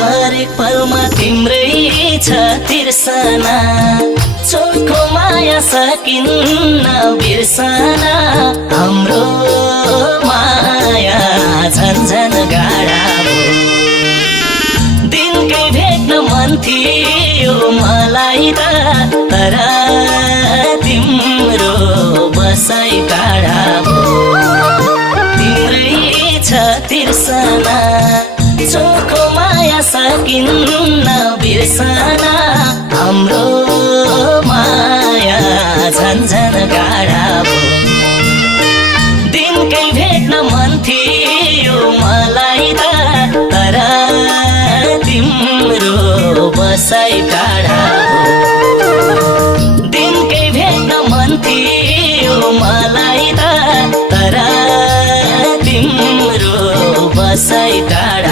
हरेक पलमा तिम्रै छ तिर्सना चोखो माया सकिन्न बिर्सन हाम्रो माया झन्झन गाढा दिनकै भेट्न मन थियो मलाई त तर तिम्रो बसाइ टाढा तिम्रै छ तिर्सना चोखो माया सकिन्न बिर्सन हाम्रो माया झन्झन गाढा दिनकै भेट्न मन थियो मलाई त तर तिम्रो बसाइ टाढा दिनकै भेट्न मन थियो मलाई त तर तिम्रो बसाइ टाढा